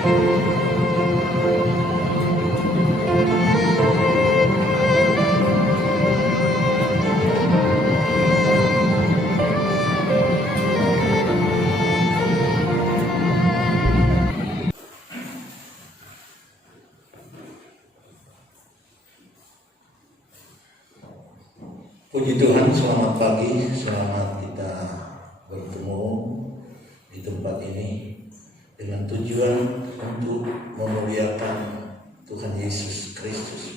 Puji Tuhan, selamat pagi, selamat kita bertemu di tempat ini dengan tujuan untuk memuliakan Tuhan Yesus Kristus.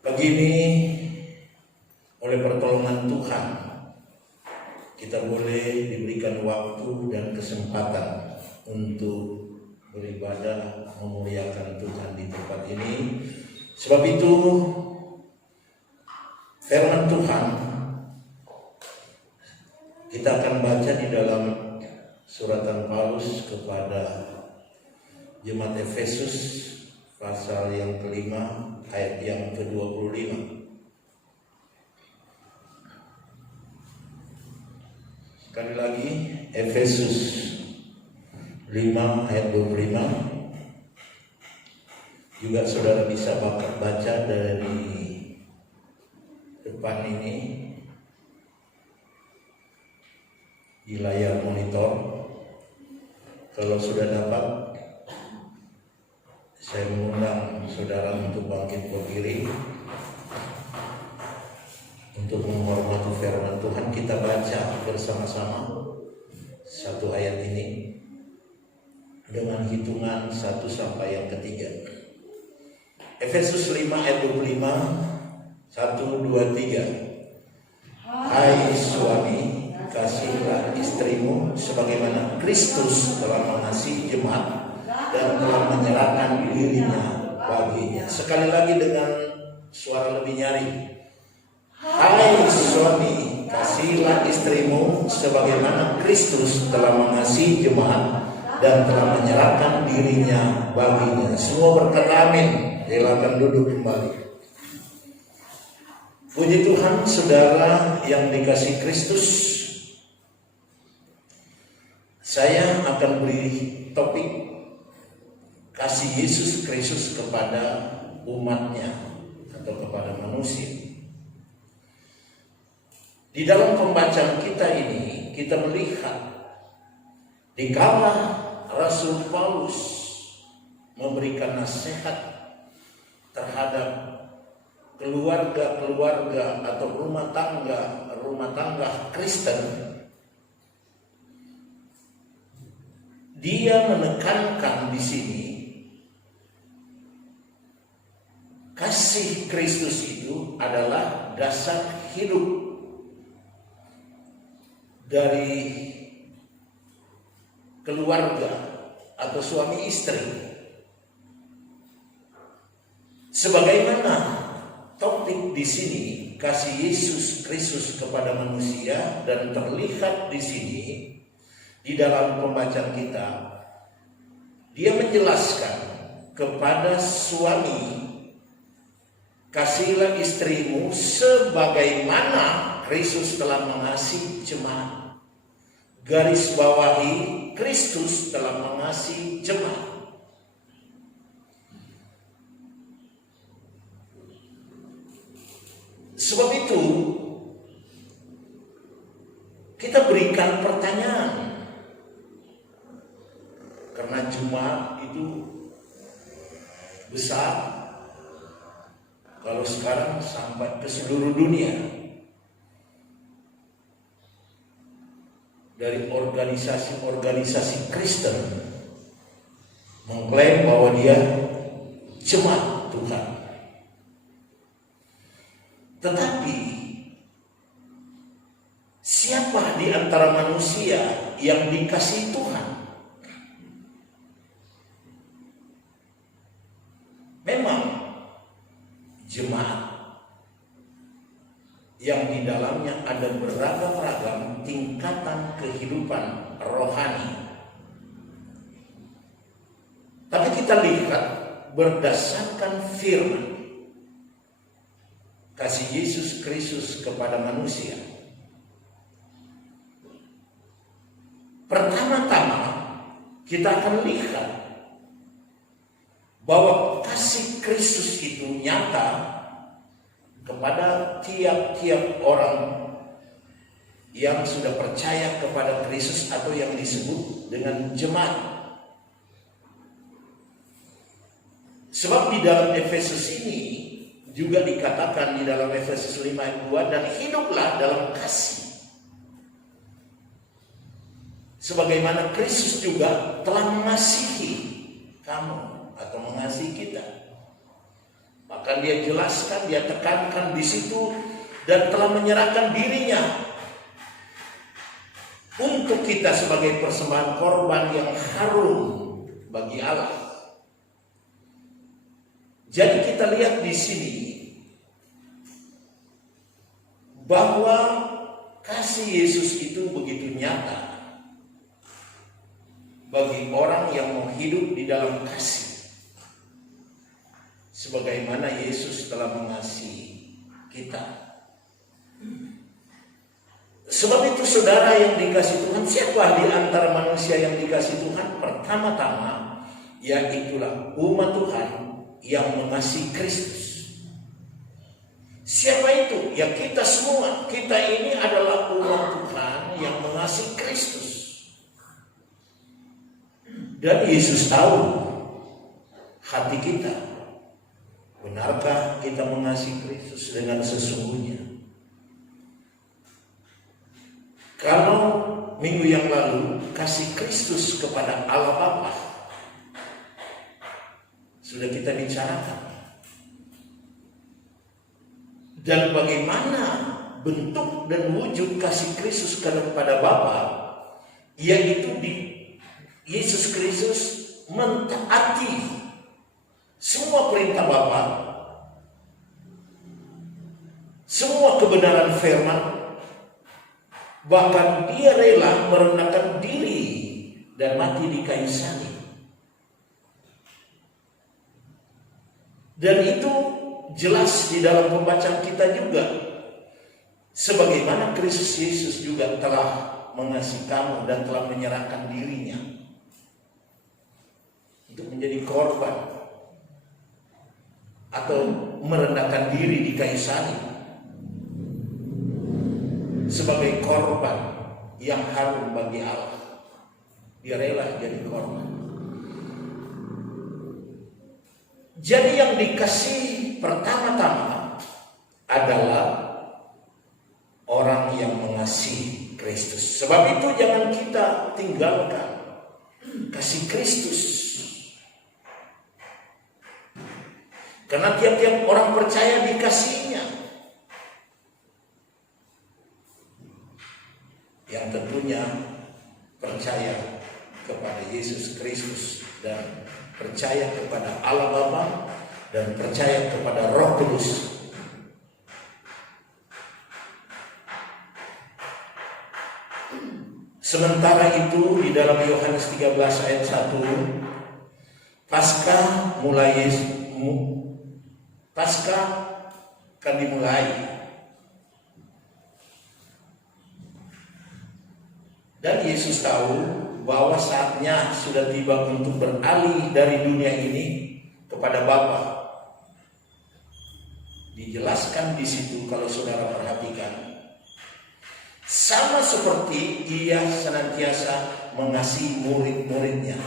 Pagi ini, oleh pertolongan Tuhan, kita boleh diberikan waktu dan kesempatan untuk beribadah memuliakan Tuhan di tempat ini. Sebab itu, firman Tuhan kita akan baca di dalam suratan Paulus kepada jemaat Efesus pasal yang kelima ayat yang ke-25. Sekali lagi Efesus 5 ayat 25. Juga saudara bisa baca dari depan ini di layar monitor. Kalau sudah dapat, saya mengundang saudara untuk bangkit berdiri untuk menghormati firman Tuhan. Kita baca bersama-sama satu ayat ini dengan hitungan 1 sampai yang ketiga. Efesus 5 ayat 25. 1, 2, 3. Hai suami, kasihilah istrimu sebagaimana Kristus telah mengasihi jemaat dan telah menyerahkan dirinya baginya. Sekali lagi dengan suara lebih nyaring. Hai suami, kasihilah istrimu sebagaimana Kristus telah mengasihi jemaat dan telah menyerahkan dirinya baginya. Semua berkata amin. Silakan duduk kembali. Puji Tuhan, saudara yang dikasihi Kristus. Saya akan beri topik kasih Yesus Kristus kepada umatnya atau kepada manusia. Di dalam pembacaan kita ini, kita melihat dikala Rasul Paulus memberikan nasihat terhadap keluarga atau rumah tangga Kristen, dia menekankan di sini kasih Kristus itu adalah dasar hidup dari keluarga atau suami istri. Sebagaimana topik di sini kasih Yesus Kristus kepada manusia, dan terlihat di sini di dalam pembacaan kita, dia menjelaskan kepada suami, kasihilah istrimu sebagaimana Kristus telah mengasihi jemaat. Garis bawahi, Kristus telah mengasihi jemaat. Sebab itu kita berikan pertanyaan, karena jemaat itu besar. Kalau sekarang sampai ke seluruh dunia, dari organisasi-organisasi Kristen mengklaim bahwa dia jemaat Tuhan. Tetapi siapa di antara manusia yang dikasihi Tuhan? Memang jemaat yang di dalamnya ada beragam-ragam tingkatan kehidupan rohani. Tapi kita lihat berdasarkan firman kasih Yesus Kristus kepada manusia. Pertama-tama kita akan lihat bahwa kasih Kristus itu nyata kepada tiap-tiap orang yang sudah percaya kepada Kristus atau yang disebut dengan jemaat. Sebab di dalam Efesus ini juga dikatakan di dalam Efesus 5 ayat 2, dan hiduplah dalam kasih sebagaimana Kristus juga telah mengasihi kamu atau mengasihi kita. Bahkan dia jelaskan, dia tekankan di situ, dan telah menyerahkan dirinya untuk kita sebagai persembahan korban yang harum bagi Allah. Jadi kita lihat di sini bahwa kasih Yesus itu begitu nyata bagi orang yang mau hidup di dalam kasih, sebagaimana Yesus telah mengasihi kita. Sebab itu saudara yang dikasih Tuhan, siapa di antara manusia yang dikasih Tuhan? Pertama-tama, yaitulah umat Tuhan yang mengasihi Kristus. Siapa itu? Ya kita semua. Kita ini adalah umat Tuhan yang mengasihi Kristus. Dan Yesus tahu hati kita. Benarkah kita mengasihi Kristus dengan sesungguhnya? Kalau minggu yang lalu kasih Kristus kepada Allah Bapa sudah kita bicarakan. Dan bagaimana bentuk dan wujud kasih Kristus kepada Bapa, yaitu di Yesus Kristus mentaati semua perintah Bapa, semua kebenaran firman, bahkan dia rela merendahkan diri dan mati di kayu salib. Dan itu jelas di dalam pembacaan kita juga, sebagaimana Kristus Yesus juga telah mengasihi kamu dan telah menyerahkan dirinya untuk menjadi korban atau merendahkan diri di kayu salib sebagai korban yang harum bagi Allah. Dia rela jadi korban. Jadi yang dikasih pertama-tama adalah orang yang mengasihi Kristus. Sebab itu jangan kita tinggalkan kasih Kristus. Karena tiap-tiap orang percaya dikasihinya. Yang tentunya percaya kepada Yesus Kristus dan percaya kepada Allah Bapa dan percaya kepada Roh Kudus. Sementara itu di dalam Yohanes 13 ayat 1, Paskah akan dimulai. Dan Yesus tahu bahwa saatnya sudah tiba untuk beralih dari dunia ini kepada Bapa. Dijelaskan di situ kalau saudara perhatikan. Sama seperti ia senantiasa mengasihi murid-muridnya.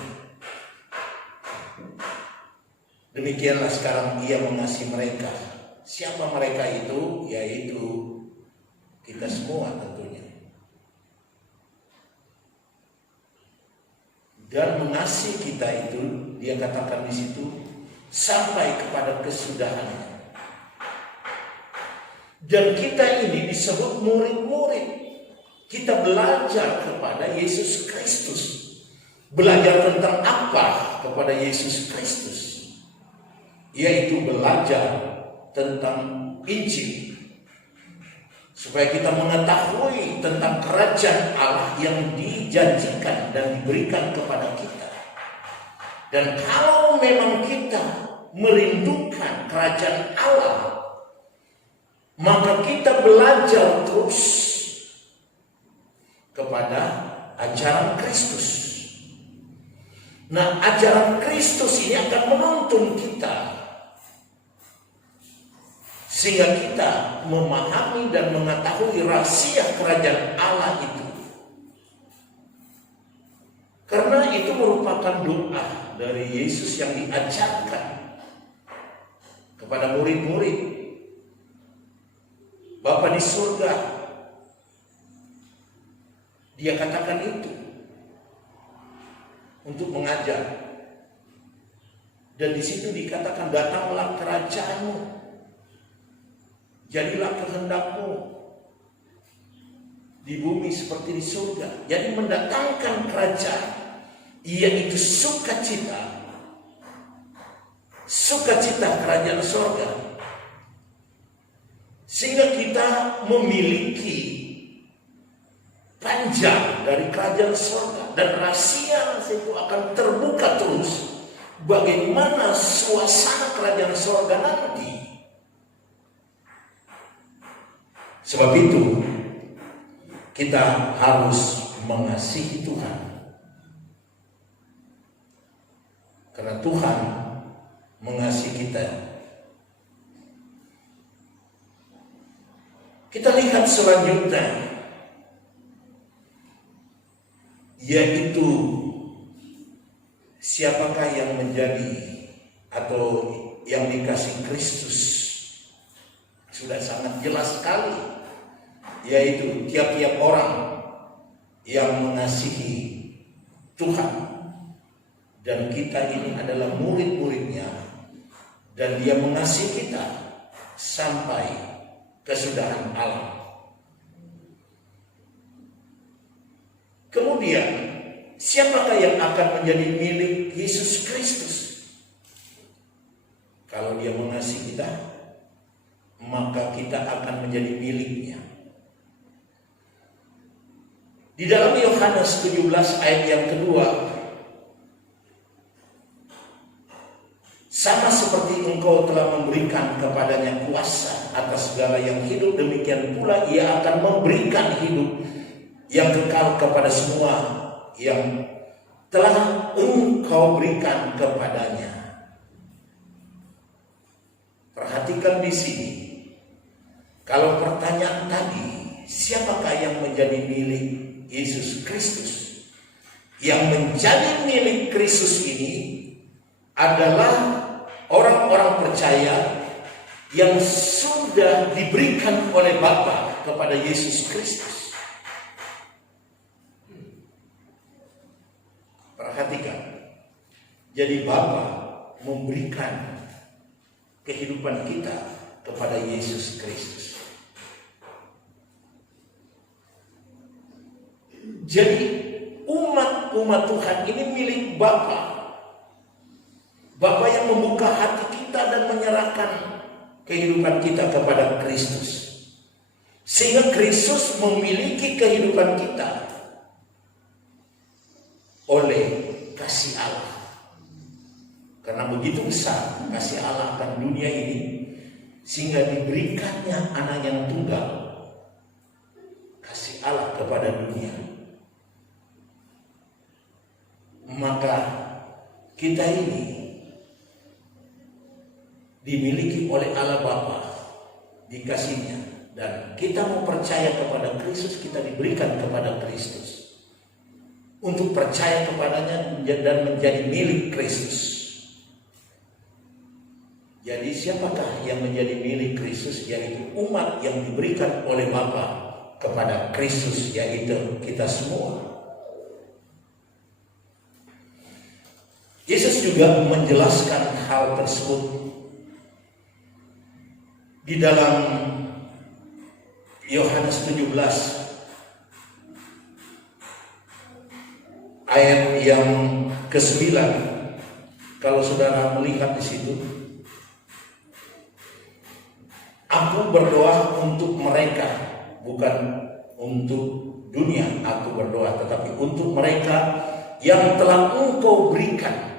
Demikianlah sekarang ia mengasihi mereka. Siapa mereka itu? Yaitu kita semua tentunya. Dan mengasihi kita itu, dia katakan di situ, sampai kepada kesudahannya. Dan kita ini disebut murid-murid. Kita belajar kepada Yesus Kristus. Belajar tentang apa kepada Yesus Kristus? Yaitu belajar tentang Injil. Supaya kita mengetahui tentang kerajaan Allah yang dijanjikan dan diberikan kepada kita. Dan kalau memang kita merindukan kerajaan Allah, maka kita belajar terus kepada ajaran Kristus. Nah, ajaran Kristus ini akan menuntun kita sehingga kita memahami dan mengetahui rahasia kerajaan Allah itu. Karena itu merupakan doa dari Yesus yang diajarkan kepada murid-murid. Bapa di surga, dia katakan itu untuk mengajar. Dan di situ dikatakan, datanglah kerajaanmu, jadilah kehendakmu di bumi seperti di surga. Jadi mendatangkan kerajaan, yaitu sukacita kerajaan surga, sehingga kita memiliki panjang dari kerajaan surga. Dan rahasia itu akan terbuka terus bagaimana suasana kerajaan surga nanti. Sebab itu kita harus mengasihi Tuhan, karena Tuhan mengasihi kita. Kita lihat selanjutnya, yaitu siapakah yang menjadi atau yang dikasih Kristus. Sudah sangat jelas sekali, yaitu tiap-tiap orang yang mengasihi Tuhan. Dan kita ini adalah murid-muridnya, dan dia mengasihi kita sampai kesudahan alam. Kemudian, siapakah yang akan menjadi milik Yesus Kristus? Kalau dia mengasihi kita, maka kita akan menjadi miliknya. Di dalam Yohanes 17 ayat yang kedua, sama seperti engkau telah memberikan kepadanya kuasa atas segala yang hidup, demikian pula ia akan memberikan hidup yang kekal kepada semua yang telah engkau berikan kepadanya. Perhatikan di sini, kalau pertanyaan tadi, siapakah yang menjadi milik Yesus Kristus? Yang menjadi milik Kristus ini adalah orang-orang percaya yang sudah diberikan oleh Bapa kepada Yesus Kristus. Perhatikan, jadi Bapa memberikan kehidupan kita kepada Yesus Kristus. Jadi umat Tuhan ini milik Bapa. Bapa yang membuka hati kita dan menyerahkan kehidupan kita kepada Kristus, sehingga Kristus memiliki kehidupan kita oleh kasih Allah. Karena begitu besar kasih Allah akan dunia ini, sehingga diberikannya anak yang tunggal, kasih Allah kepada dunia. Maka kita ini dimiliki oleh Allah Bapa, dikasihnya, dan kita mau percaya kepada Kristus, kita diberikan kepada Kristus untuk percaya kepadanya dan menjadi milik Kristus. Jadi siapakah yang menjadi milik Kristus? Yaitu umat yang diberikan oleh Bapa kepada Kristus, yaitu kita semua. Yesus juga menjelaskan hal tersebut di dalam Yohanes 17 ayat yang ke-9. Kalau saudara melihat di situ, aku berdoa untuk mereka, bukan untuk dunia aku berdoa, tetapi untuk mereka yang telah engkau berikan.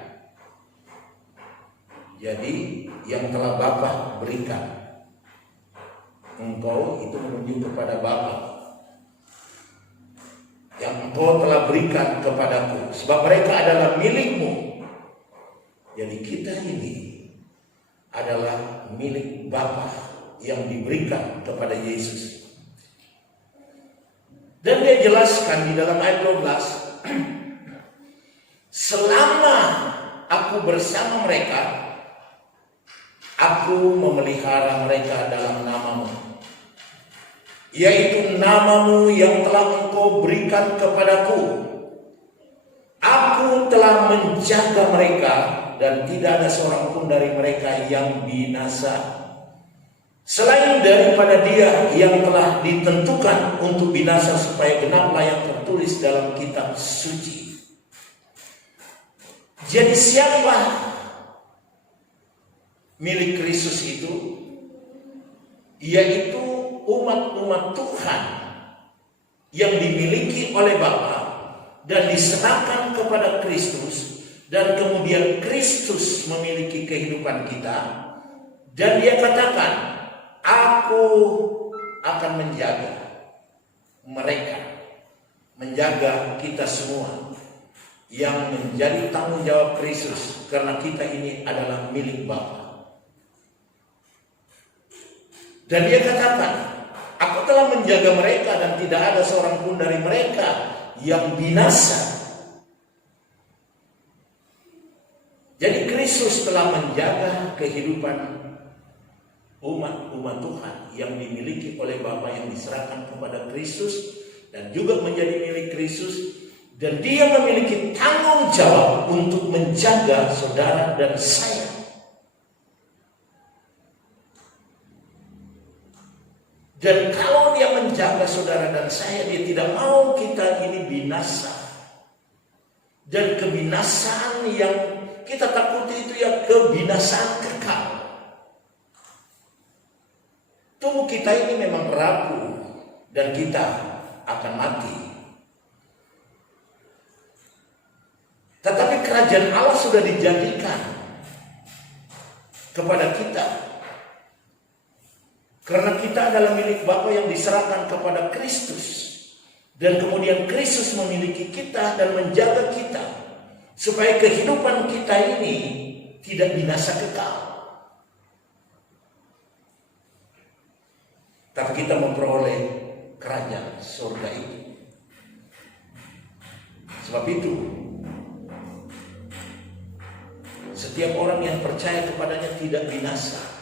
Jadi yang telah Bapa berikan. Engkau itu menunjuk kepada Bapa. Yang engkau telah berikan kepadaku, sebab mereka adalah milikmu. Jadi kita ini adalah milik Bapa yang diberikan kepada Yesus. Dan dia jelaskan di dalam ayat 12, selama aku bersama mereka, aku memelihara mereka dalam namamu, yaitu namamu yang telah engkau berikan kepadaku. Aku telah menjaga mereka dan tidak ada seorang pun dari mereka yang binasa, selain daripada dia yang telah ditentukan untuk binasa, supaya genaplah yang tertulis dalam kitab suci. Jadi siapa milik Kristus itu? Yaitu umat-umat Tuhan yang dimiliki oleh Bapa dan diserahkan kepada Kristus, dan kemudian Kristus memiliki kehidupan kita, dan dia katakan, aku akan menjaga mereka, menjaga kita semua, yang menjadi tanggung jawab Kristus, karena kita ini adalah milik Bapa. Dan dia katakan, aku telah menjaga mereka dan tidak ada seorang pun dari mereka yang binasa. Jadi Kristus telah menjaga kehidupan umat Tuhan yang dimiliki oleh Bapa, yang diserahkan kepada Kristus dan juga menjadi milik Kristus, dan dia memiliki tanggung jawab untuk menjaga saudara dan saya. Dan kalau dia menjaga saudara dan saya, dia tidak mau kita ini binasa. Dan kebinasaan yang kita takuti itu ya kebinasaan kekal. Tubuh kita ini memang rapuh dan kita akan mati. Tetapi kerajaan Allah sudah dijadikan kepada kita. Karena kita adalah milik Bapa yang diserahkan kepada Kristus. Dan kemudian Kristus memiliki kita dan menjaga kita, supaya kehidupan kita ini tidak binasa kekal. Tapi kita memperoleh kerajaan surga itu. Sebab itu, setiap orang yang percaya kepadanya tidak binasa.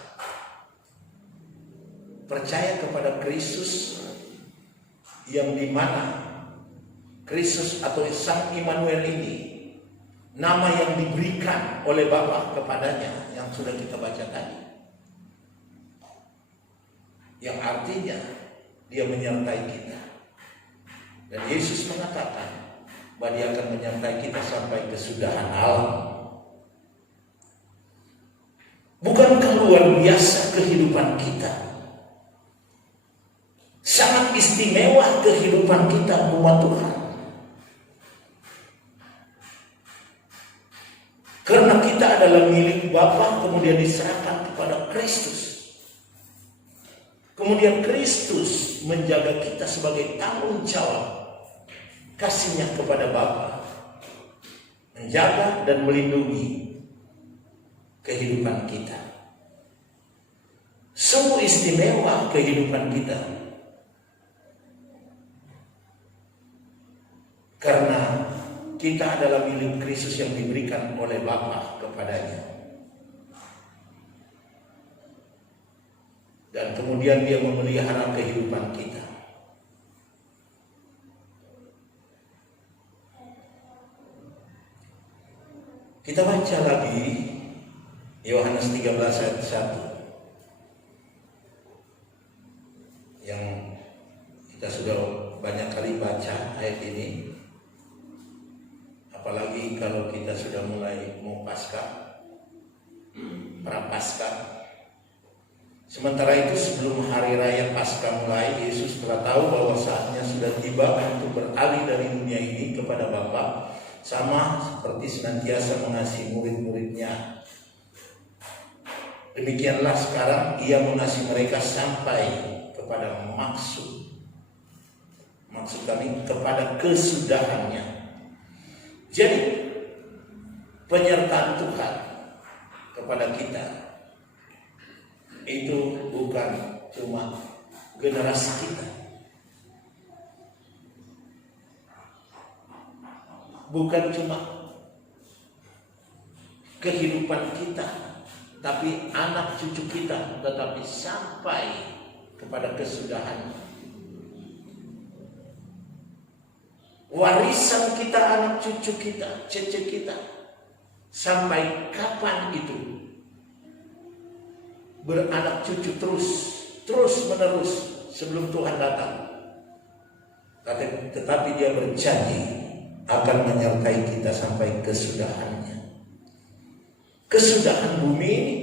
Percaya kepada Kristus, yang dimana Kristus atau Sang Immanuel ini, nama yang diberikan oleh Bapa kepadanya, yang sudah kita baca tadi, yang artinya dia menyertai kita. Dan Yesus mengatakan bahwa dia akan menyertai kita sampai kesudahan alam. Bukankah luar biasa kehidupan kita? Sangat istimewa kehidupan kita umat Tuhan. Karena kita adalah milik Bapa, kemudian diserahkan kepada Kristus. Kemudian Kristus menjaga kita sebagai tanggung jawab kasihnya kepada Bapa, menjaga dan melindungi kehidupan kita. Sungguh istimewa kehidupan kita. Karena kita adalah milik Kristus yang diberikan oleh Bapa kepadanya. Dan kemudian dia memelihara kehidupan kita. Kita baca lagi Yohanes 13 ayat 1. Yang kita sudah banyak kali baca ayat ini. Apalagi kalau kita sudah mulai mau Paskah, Prapaskah. Sementara itu sebelum hari raya Paskah mulai, Yesus telah tahu bahwa saatnya sudah tiba untuk beralih dari dunia ini kepada Bapa, sama seperti senantiasa mengasihi murid-muridnya. Demikianlah sekarang ia mengasihi mereka sampai kepada maksud kami, kepada kesudahannya. Jadi penyertaan Tuhan kepada kita itu bukan cuma generasi kita, bukan cuma kehidupan kita, tapi anak cucu kita, tetapi sampai kepada kesudahan. Warisan kita, anak cucu kita, cece kita, sampai kapan itu beranak cucu terus menerus sebelum Tuhan datang. Tetapi Dia berjanji akan menyertai kita sampai kesudahannya, kesudahan bumi ini.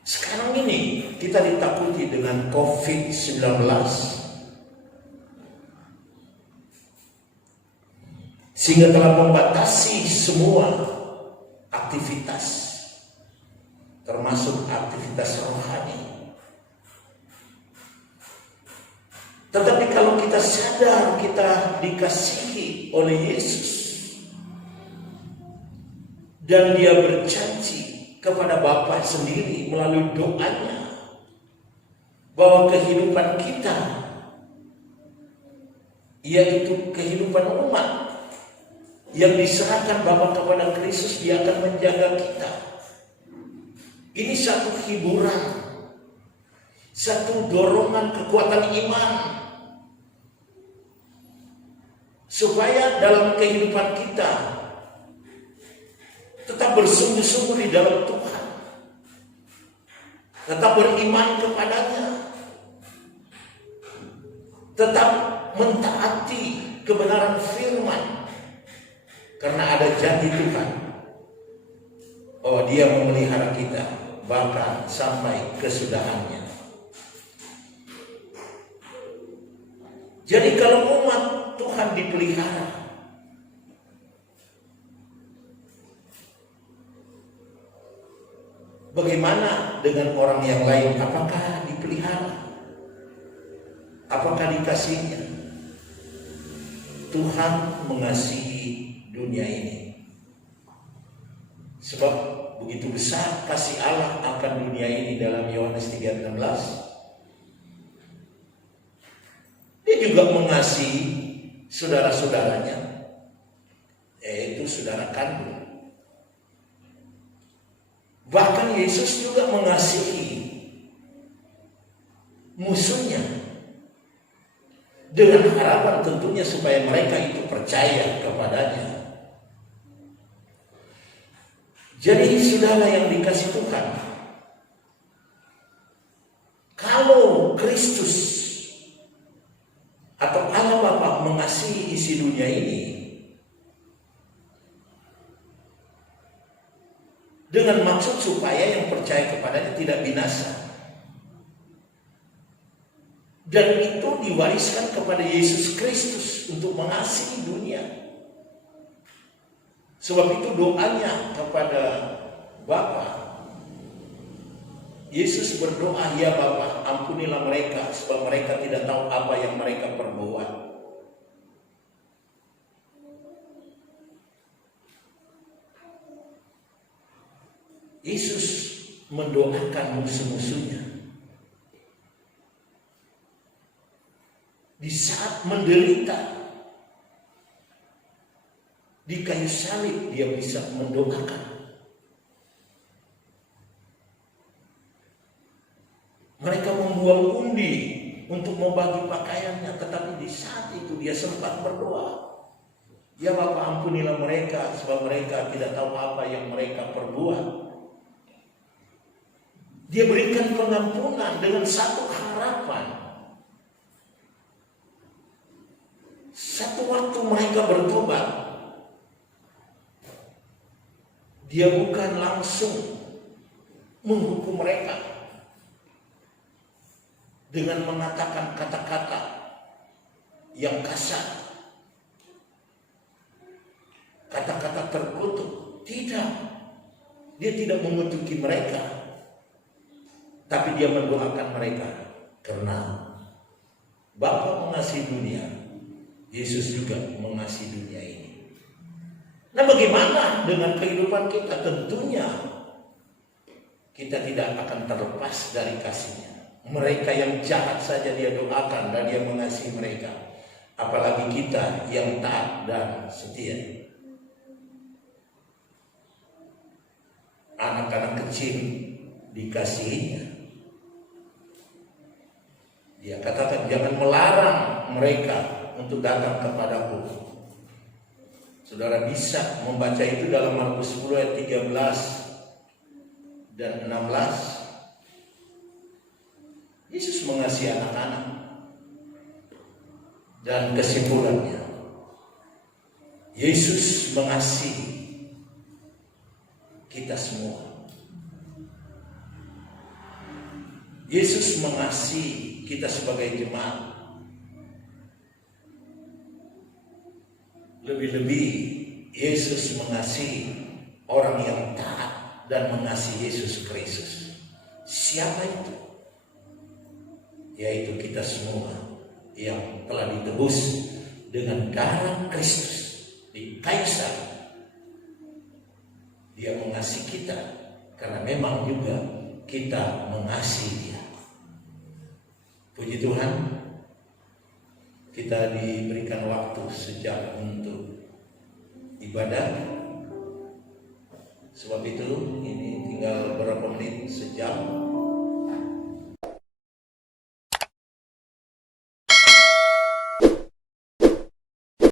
Sekarang ini kita ditakuti dengan COVID-19. Sehingga telah membatasi semua aktivitas, termasuk aktivitas rohani. Tetapi kalau kita sadar kita dikasihi oleh Yesus, dan Dia berjanji kepada Bapa sendiri melalui doanya bahwa kehidupan kita, yaitu kehidupan umat yang diserahkan Bapa kepada Kristus, Dia akan menjaga kita. Ini satu hiburan, satu dorongan kekuatan iman, supaya dalam kehidupan kita tetap bersungguh-sungguh di dalam Tuhan, tetap beriman kepadanya, tetap mentaati kebenaran firman, karena ada janji Tuhan bahwa Dia memelihara kita bahkan sampai kesudahannya. Jadi kalau umat Tuhan dipelihara, bagaimana dengan orang yang lain? Apakah dipelihara? Apakah dikasihnya? Tuhan mengasihi dunia ini, sebab begitu besar kasih Allah akan dunia ini dalam Yohanes 3:16. Dia juga mengasihi saudara-saudaranya, yaitu saudara kandung. Bahkan Yesus juga mengasihi musuhnya, dengan harapan tentunya supaya mereka itu percaya kepadanya. Jadi saudara yang dikasih Tuhan, kalau Kristus atau Allah Bapa mengasihi isi dunia ini dengan maksud supaya yang percaya kepadanya tidak binasa, dan itu diwariskan kepada Yesus Kristus untuk mengasihi dunia. Sebab itu doanya kepada Bapa. Yesus berdoa, "Ya Bapa, ampunilah mereka, sebab mereka tidak tahu apa yang mereka perbuat." Yesus mendoakan musuh-musuhnya. Di saat menderita di kayu salib, Dia bisa mendoakan. Mereka membuang undi untuk membagi pakaiannya, tetapi di saat itu Dia sempat berdoa, "Ya Bapa, ampunilah mereka, sebab mereka tidak tahu apa yang mereka perbuat." Dia berikan pengampunan dengan satu harapan. Satu waktu mereka bertobat, Dia bukan langsung menghukum mereka dengan mengatakan kata-kata yang kasar, kata-kata terkutuk. Tidak, Dia tidak mengutuki mereka, tapi Dia mendoakan mereka. Karena Bapa mengasihi dunia, Yesus juga mengasihi dunia ini. Nah, bagaimana dengan kehidupan kita? Tentunya kita tidak akan terlepas dari kasih-Nya. Mereka yang jahat saja Dia doakan dan Dia mengasihi mereka. Apalagi kita yang taat dan setia. Anak-anak kecil dikasihinya. Dia katakan, jangan melarang mereka untuk datang kepadaku. Saudara bisa membaca itu dalam Markus 10 ayat 13 dan 16. Yesus mengasihi anak-anak. Dan kesimpulannya, Yesus mengasihi kita semua. Yesus mengasihi kita sebagai jemaat. Lebih-lebih Yesus mengasihi orang yang taat dan mengasihi Yesus Kristus. Siapa itu? Yaitu kita semua yang telah ditebus dengan darah Kristus di kayu salib. Dia mengasihi kita karena memang juga kita mengasihi Dia. Puji Tuhan. Kita diberikan waktu sejam untuk ibadah. Sebab itu ini tinggal beberapa menit, sejam.